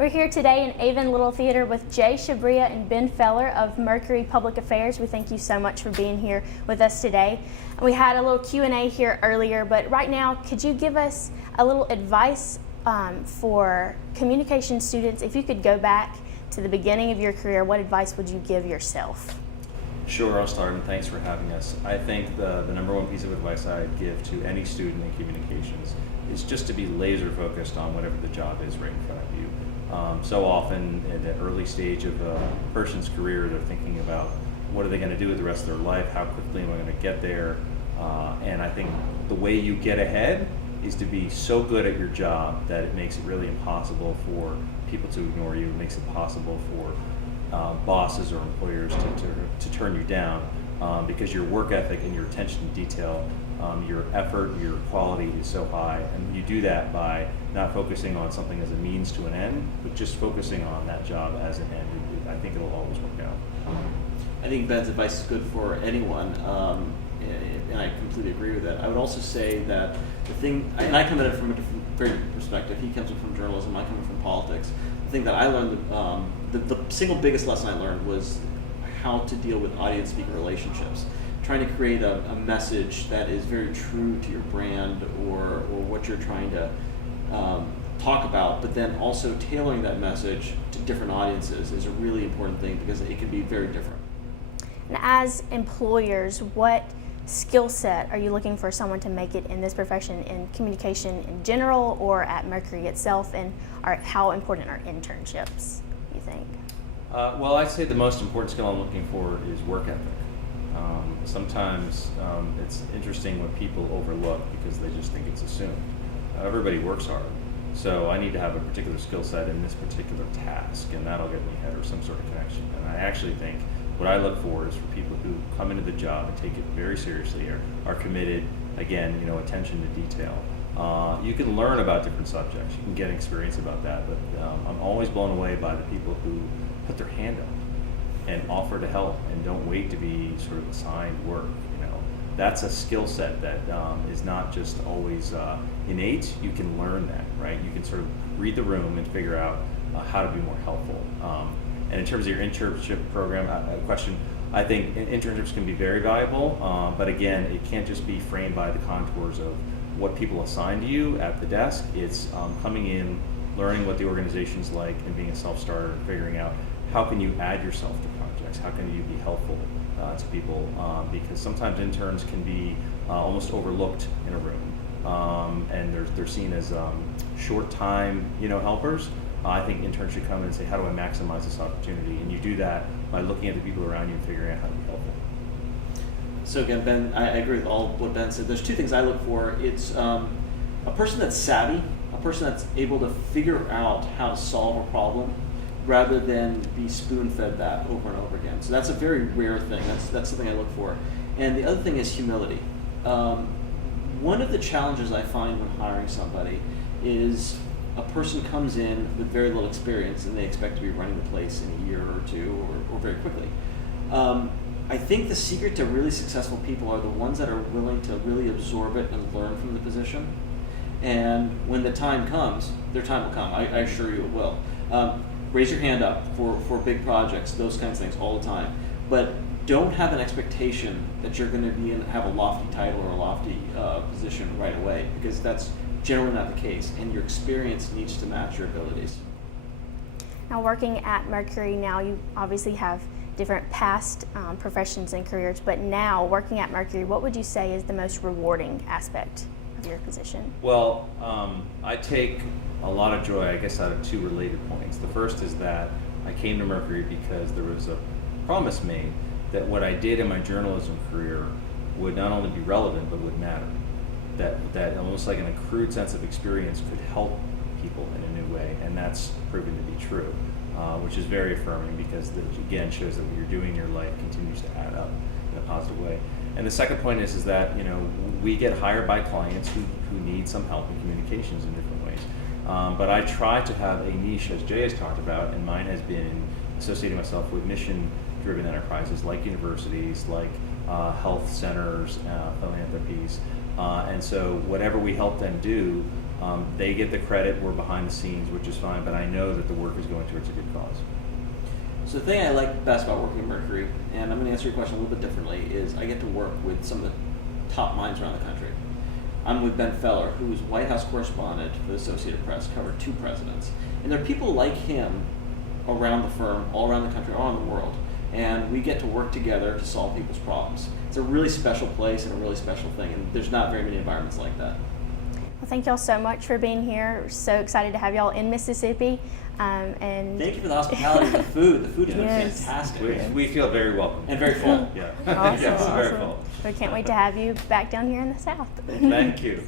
We're here today in Avon Little Theater with Jay Shabria and Ben Feller of Mercury Public Affairs. We thank you so much for being here with us today. We had a little Q&A here earlier, but right now, could you give us a little advice for communication students? If you could go back to the beginning of your career, what advice would you give yourself? Sure, I'll start, and thanks for having us. I think the number one piece of advice I'd give to any student in communications is just to be laser focused on whatever the job is right in front of you. So often at the early stage of a person's career, they're thinking about what are they going to do with the rest of their life, how quickly am I going to get there, and I think the way you get ahead is to be so good at your job that it makes it really impossible for people to ignore you. It makes it possible for bosses or employers to turn you down because your work ethic and your attention to detail, your effort, your quality is so high, and you do that by not focusing on something as a means to an end, but just focusing on that job as an end. I think it'll always work out. I think Ben's advice is good for anyone, and I completely agree with that. I would also say that the thing, and I come at it from a very different perspective. He comes from journalism, I come from politics. The thing that I learned, the single biggest lesson I learned was how to deal with audience-speaker relationships. Trying to create a message that is very true to your brand or what you're trying to talk about, but then also tailoring that message to different audiences is a really important thing because it can be very different. And as employers, what skill set are you looking for someone to make it in this profession, in communication in general or at Mercury itself, and how important are internships, you think? Well, I'd say the most important skill I'm looking for is work ethic. Sometimes it's interesting what people overlook because they just think it's assumed. Everybody works hard, so I need to have a particular skill set in this particular task, and that'll get me ahead or some sort of connection. And I actually think what I look for is for people who come into the job and take it very seriously, are committed, again, attention to detail. You can learn about different subjects, you can get experience about that, but I'm always blown away by the people who put their hand up and offer to help and don't wait to be sort of assigned work. That's a skill set that is not just always innate. You can learn that, right? You can sort of read the room and figure out how to be more helpful. And in terms of your internship program question, I think internships can be very valuable, but again, it can't just be framed by the contours of what people assign to you at the desk. It's coming in, learning what the organization's like, and being a self-starter and figuring out how can you add yourself to projects, how can you be helpful to people, because sometimes interns can be almost overlooked in a room, and they're seen as short time helpers. I think interns should come in and say, how do I maximize this opportunity? And you do that by looking at the people around you and figuring out how to be helpful. So again, Ben, I agree with all what Ben said. There's two things I look for. It's a person that's savvy, a person that's able to figure out how to solve a problem rather than be spoon-fed that over and over again. So that's a very rare thing. That's something I look for. And the other thing is humility. One of the challenges I find when hiring somebody is a person comes in with very little experience and they expect to be running the place in a year or two or very quickly. I think the secret to really successful people are the ones that are willing to really absorb it and learn from the position. And when the time comes, their time will come. I assure you it will. Raise your hand up for big projects, those kinds of things all the time. But don't have an expectation that you're going to have a lofty title or a lofty position right away, because that's generally not the case, and your experience needs to match your abilities. Now, working at Mercury now, you obviously have different past professions and careers, but now working at Mercury, what would you say is the most rewarding aspect of your position? Well, I take a lot of joy, I guess, out of two related points. The first is that I came to Mercury because there was a promise made that what I did in my journalism career would not only be relevant, but would matter. That almost like an accrued sense of experience could help people in a new way, and that's proven to be true, which is very affirming because it again shows that what you're doing in your life continues to add up in a positive way. And the second point is that we get hired by clients who need some help in communications in different ways. But I try to have a niche, as Jay has talked about, and mine has been associating myself with mission-driven enterprises like universities, like health centers, philanthropies, and so whatever we help them do, They get the credit, we're behind the scenes, which is fine, but I know that the work is going towards a good cause. So the thing I like best about working at Mercury, and I'm going to answer your question a little bit differently, is I get to work with some of the top minds around the country. I'm with Ben Feller, who's White House correspondent for the Associated Press, covered 2 presidents. And there are people like him around the firm, all around the country, all around the world. And we get to work together to solve people's problems. It's a really special place and a really special thing, and there's not very many environments like that. Well, thank y'all so much for being here. We're so excited to have y'all in Mississippi. And Thank you for the hospitality and the food. The food has Yes. been fantastic. We feel very welcome. And very full. Yeah. Awesome, Yes, very awesome. full. We can't wait to have you back down here in the South. Thank you.